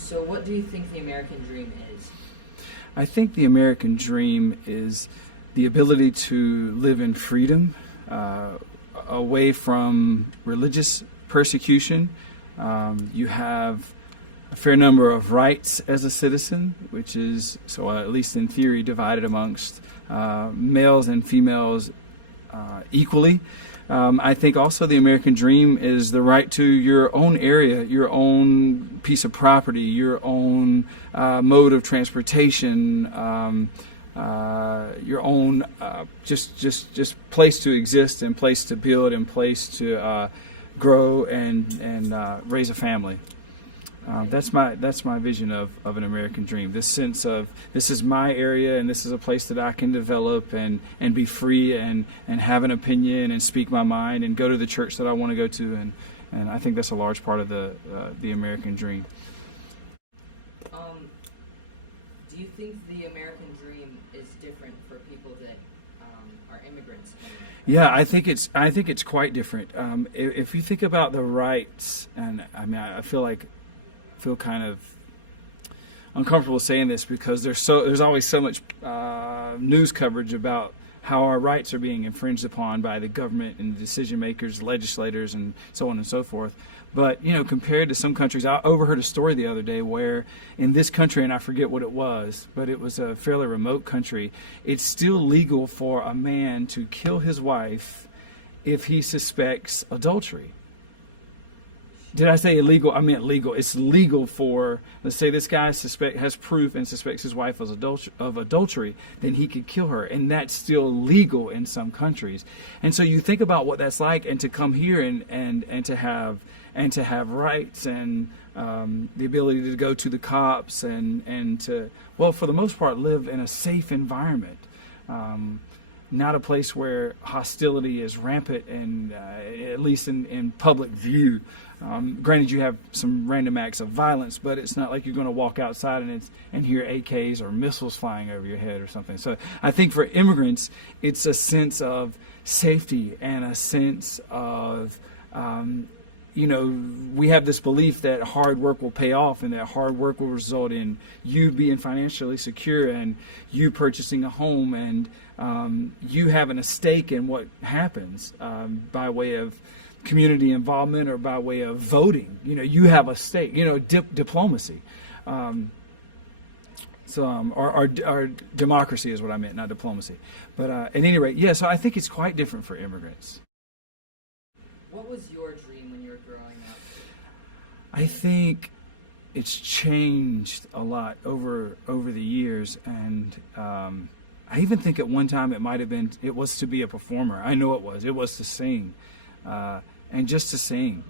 So, what do you think the American dream is? I think the American dream is the ability to live in freedom, uh, away from religious persecution. You have a fair number of rights as a citizen, which is, so at least in theory, divided amongst males and females equally. I think also the American dream is the right to your own area, your own piece of property, your own mode of transportation, your own just place to exist and place to build and place to grow and raise a family. That's my vision of an American dream. This sense of this is my area and this is a place that I can develop and be free and have an opinion and speak my mind and go to the church that I want to go to, and I think that's a large part of the American dream. Do you think the American dream is different for people that are immigrants? Yeah, I think it's quite different. If you think about the rights, and I mean, I feel kind of uncomfortable saying this because there's always so much news coverage about how our rights are being infringed upon by the government and the decision makers, legislators, and so on and so forth. But compared to some countries, I overheard a story the other day where in this country, and I forget what it was, but it was a fairly remote country, it's still legal for a man to kill his wife if he suspects adultery. Did I say illegal? I meant legal. It's legal for, let's say this guy has proof and suspects his wife of adultery, then he could kill her. And that's still legal in some countries. And so you think about what that's like, and to come here and to have rights and the ability to go to the cops and to, well, for the most part, live in a safe environment. Not a place where hostility is rampant and at least in public view. Granted, you have some random acts of violence, but it's not like you're going to walk outside and hear AKs or missiles flying over your head or something. So I think for immigrants, it's a sense of safety and a sense of, we have this belief that hard work will pay off and that hard work will result in you being financially secure and you purchasing a home and you having a stake in what happens by way of community involvement or by way of voting. You have a stake, diplomacy. Our democracy is what I meant, not diplomacy. But at any rate, so I think it's quite different for immigrants. What was your dream when you were growing up? I think it's changed a lot over the years, and I even think at one time it was to be a performer. I know it was to sing, and just to sing.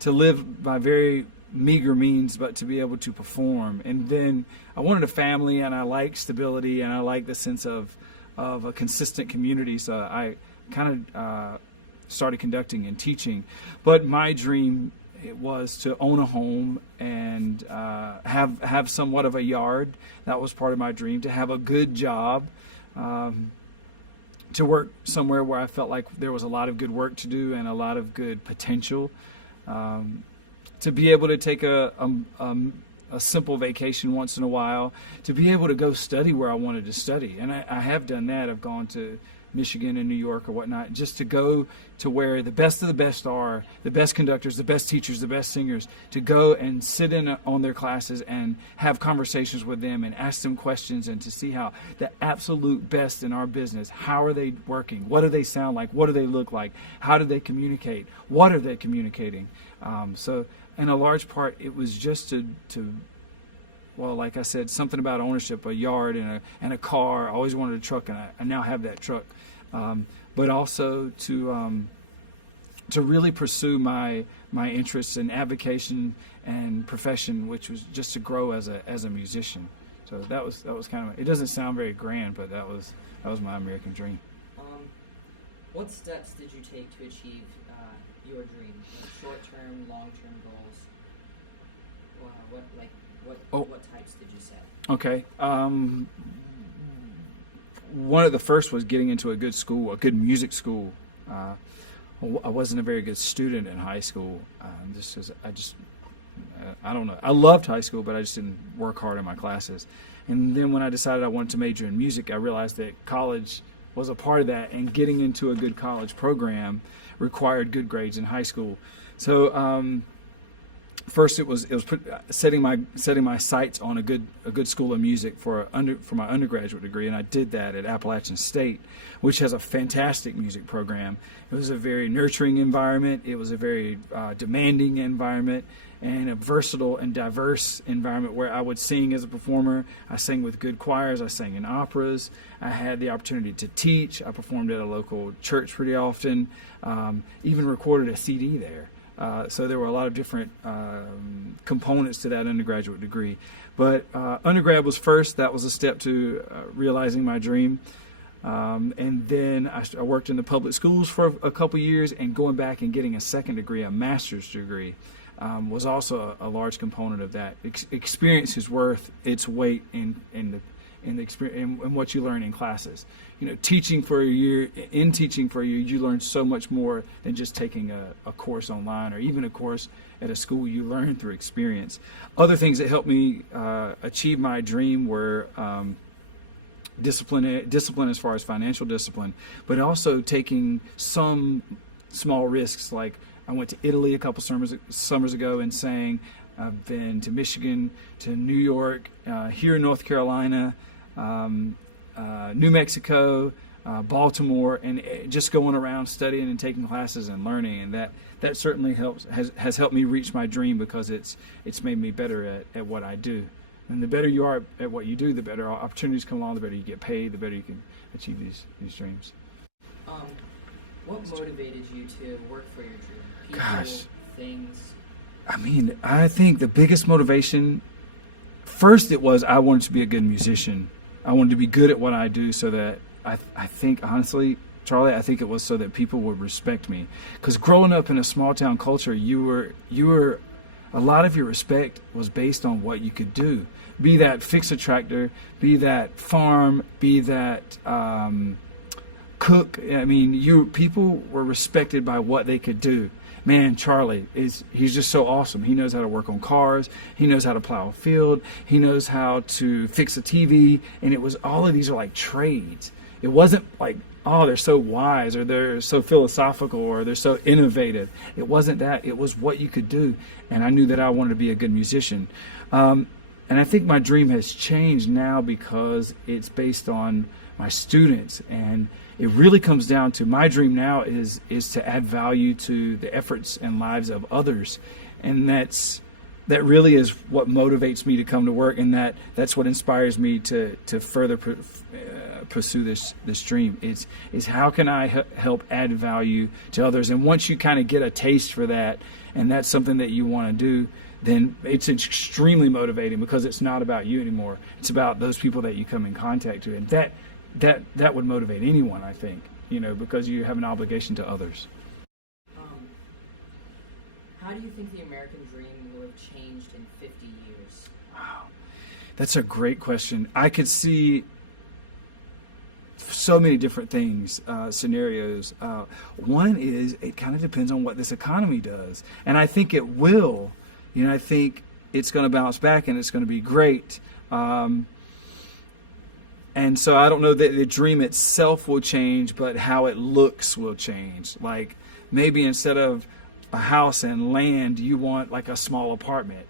To live by very meager means, but to be able to perform. And then I wanted a family, and I like stability, and I like the sense of a consistent community. So I kind of started conducting and teaching. But my dream was to own a home and have somewhat of a yard. That was part of my dream. To have a good job, to work somewhere where I felt like there was a lot of good work to do and a lot of good potential. To be able to take a simple vacation once in a while. To be able to go study where I wanted to study, and I have done that. I've gone to Michigan and New York or whatnot, just to go to where the best of the best are, the best conductors, the best teachers, the best singers, to go and sit in on their classes and have conversations with them and ask them questions and to see how the absolute best in our business, how are they working? What do they sound like? What do they look like? How do they communicate? What are they communicating? So in a large part, it was just to well, like I said, something about ownership, a yard and a car. I always wanted a truck, and I now have that truck. But also to really pursue my interests in avocation and profession, which was just to grow as a musician. So that was kind of, it doesn't sound very grand, but that was my American dream. What steps did you take to achieve your dream? Like short-term, long-term goals? What types did you set? Okay. One of the first was getting into a good school, a good music school. I wasn't a very good student in high school, just as I don't know. I loved high school, but I just didn't work hard in my classes. And then when I decided I wanted to major in music, I realized that college was a part of that, and getting into a good college program required good grades in high school. So first it was setting my sights on a good school of music for my undergraduate degree, and I did that at Appalachian State, which has a fantastic music program. It was a very nurturing environment. It was a very demanding environment, and a versatile and diverse environment where I would sing as a performer. I sang with good choirs. I sang in operas. I had the opportunity to teach. I performed at a local church pretty often. Even recorded a CD there. So there were a lot of different components to that undergraduate degree. But undergrad was first. That was a step to realizing my dream. And then I worked in the public schools for a couple years, and going back and getting a second degree, a master's degree, was also a large component of that. Experience is worth its weight in the experience and what you learn in classes. You know, teaching for a year, you learn so much more than just taking a course online or even a course at a school. You learn through experience. Other things that helped me achieve my dream were discipline as far as financial discipline, but also taking some small risks. Like I went to Italy a couple summers ago and sang. I've been to Michigan, to New York, here in North Carolina, New Mexico, Baltimore, and just going around studying and taking classes and learning, and that certainly has helped me reach my dream, because it's made me better at what I do. And the better you are at what you do, the better opportunities come along, the better you get paid, the better you can achieve these dreams. What motivated you to work for your dream? People, Gosh. Things? I mean, I think the biggest motivation, first it was I wanted to be a good musician. I wanted to be good at what I do, so that I think, honestly, Charlie, I think it was so that people would respect me. Because growing up in a small town culture, you were a lot of your respect was based on what you could do. Be that fix a tractor, be that farm, be that cook. I mean, people were respected by what they could do. Man, Charlie he's just so awesome. He knows how to work on cars. He knows how to plow a field. He knows how to fix a TV. And it was, all of these are like trades. It wasn't like, oh, they're so wise, or they're so philosophical, or they're so innovative. It wasn't that. It was what you could do. And I knew that I wanted to be a good musician. And I think my dream has changed now, because it's based on my students, and it really comes down to, my dream now is to add value to the efforts and lives of others, and that really is what motivates me to come to work, and that's what inspires me to further pursue this dream. It's how can I help add value to others, and once you kind of get a taste for that, and that's something that you want to do, then it's extremely motivating, because it's not about you anymore. It's about those people that you come in contact with, and that would motivate anyone, I think, because you have an obligation to others. How do you think the American dream will have changed in 50 years? Wow, that's a great question. I could see so many different things, scenarios. One is, it kind of depends on what this economy does, and I think it will. I think it's going to bounce back, and it's going to be great. And so I don't know that the dream itself will change, but how it looks will change. Like, maybe instead of a house and land, you want like a small apartment,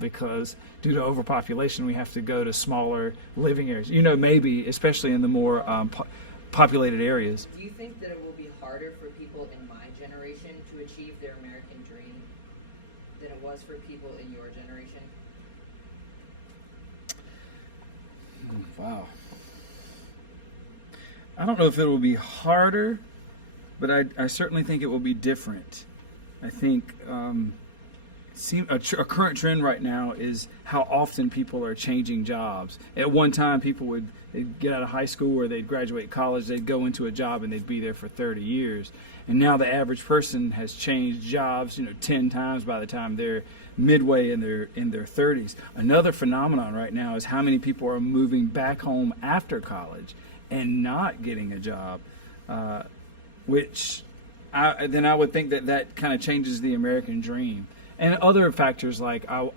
because due to overpopulation, we have to go to smaller living areas. Maybe, especially in the more populated areas. Do you think that it will be harder for people in my generation to achieve their American dream than it was for people in your generation? Wow. I don't know if it will be harder, but I certainly think it will be different. I think a current trend right now is how often people are changing jobs. At one time, people would get out of high school, or they'd graduate college, they'd go into a job, and they'd be there for 30 years. And now the average person has changed jobs, 10 times by the time they're midway in their 30s. Another phenomenon right now is how many people are moving back home after college and not getting a job, which then I would think that kind of changes the American dream. and other factors like I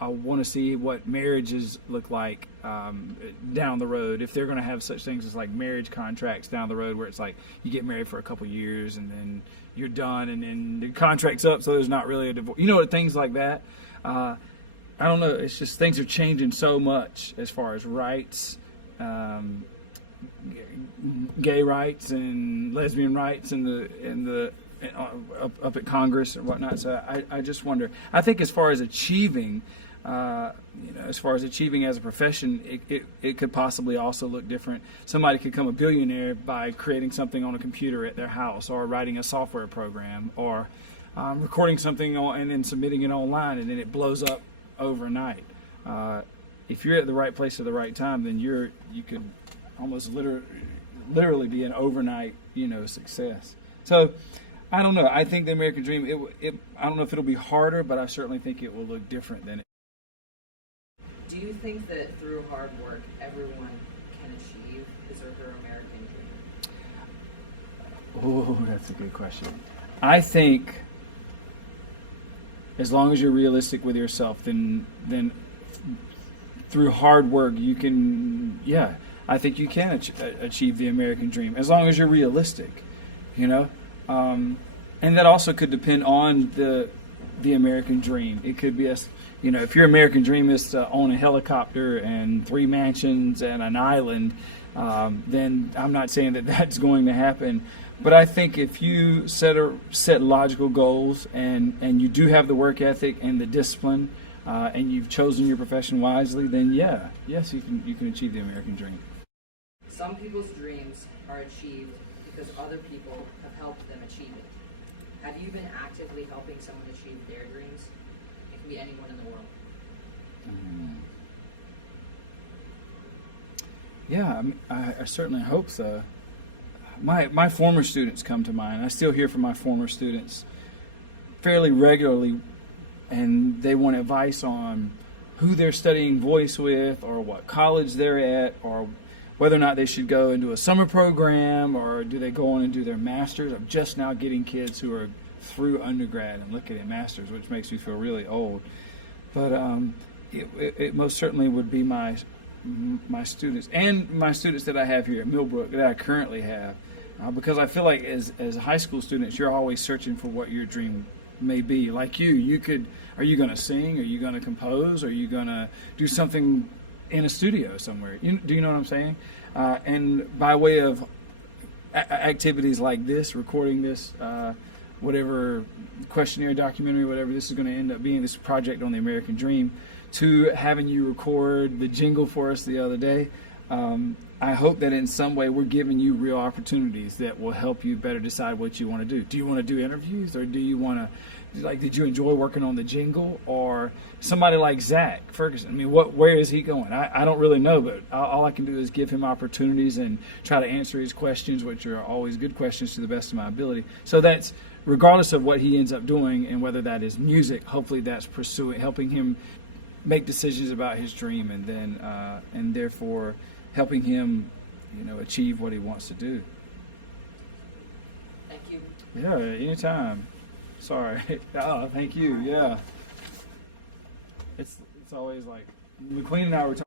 want to see what marriages look like down the road, if they're going to have such things as like marriage contracts down the road, where it's like you get married for a couple years and then you're done, and then the contract's up, so there's not really a divorce. Things like that. I don't know. It's just things are changing so much as far as rights. Gay rights and lesbian rights up at Congress and whatnot. So I just wonder. I think as far as achieving, as a profession, it could possibly also look different. Somebody could become a billionaire by creating something on a computer at their house, or writing a software program, or recording something and then submitting it online, and then it blows up overnight. If you're at the right place at the right time, then you could almost literally be an overnight, success. So, I don't know. I think the American dream. I don't know if it'll be harder, but I certainly think it will look different than it. Do you think that through hard work, everyone can achieve his or her American dream? Oh, that's a good question. I think as long as you're realistic with yourself, then through hard work you can. Yeah, I think you can achieve the American dream as long as you're realistic. And that also could depend on the American dream. It could be if your American dream is to own a helicopter and 3 mansions and an island, then I'm not saying that that's going to happen. But I think if you set logical goals and you do have the work ethic and the discipline, and you've chosen your profession wisely, then yes, you can achieve the American dream. Some people's dreams are achieved because other people have helped them achieve it. Have you been actively helping someone achieve their dreams? It can be anyone in the world. Yeah, I certainly hope so. My former students come to mind. I still hear from my former students fairly regularly, and they want advice on who they're studying voice with, or what college they're at, or whether or not they should go into a summer program, or do they go on and do their master's. I'm just now getting kids who are through undergrad and looking at masters, which makes me feel really old. But it most certainly would be my students, and my students that I have here at Millbrook that I currently have, because I feel like as high school students, you're always searching for what your dream may be. Like are you going to sing? Are you going to compose? Are you going to do something in a studio somewhere? Do you know what I'm saying? And by way of activities like this, recording this, whatever questionnaire, documentary, whatever this is going to end up being, this project on the American Dream, to having you record the jingle for us the other day, I hope that in some way we're giving you real opportunities that will help you better decide what you want to do. Do you want to do interviews, or do you want to, did you enjoy working on the jingle? Or somebody like Zach Ferguson, I mean, where is he going? I don't really know, but all I can do is give him opportunities and try to answer his questions, which are always good questions to the best of my ability. So that's, regardless of what he ends up doing, and whether that is music, hopefully that's helping him make decisions about his dream, and then and therefore helping him, achieve what he wants to do. Thank you. Yeah, anytime. Sorry. Thank you. Yeah. It's always like McQueen and I were talking.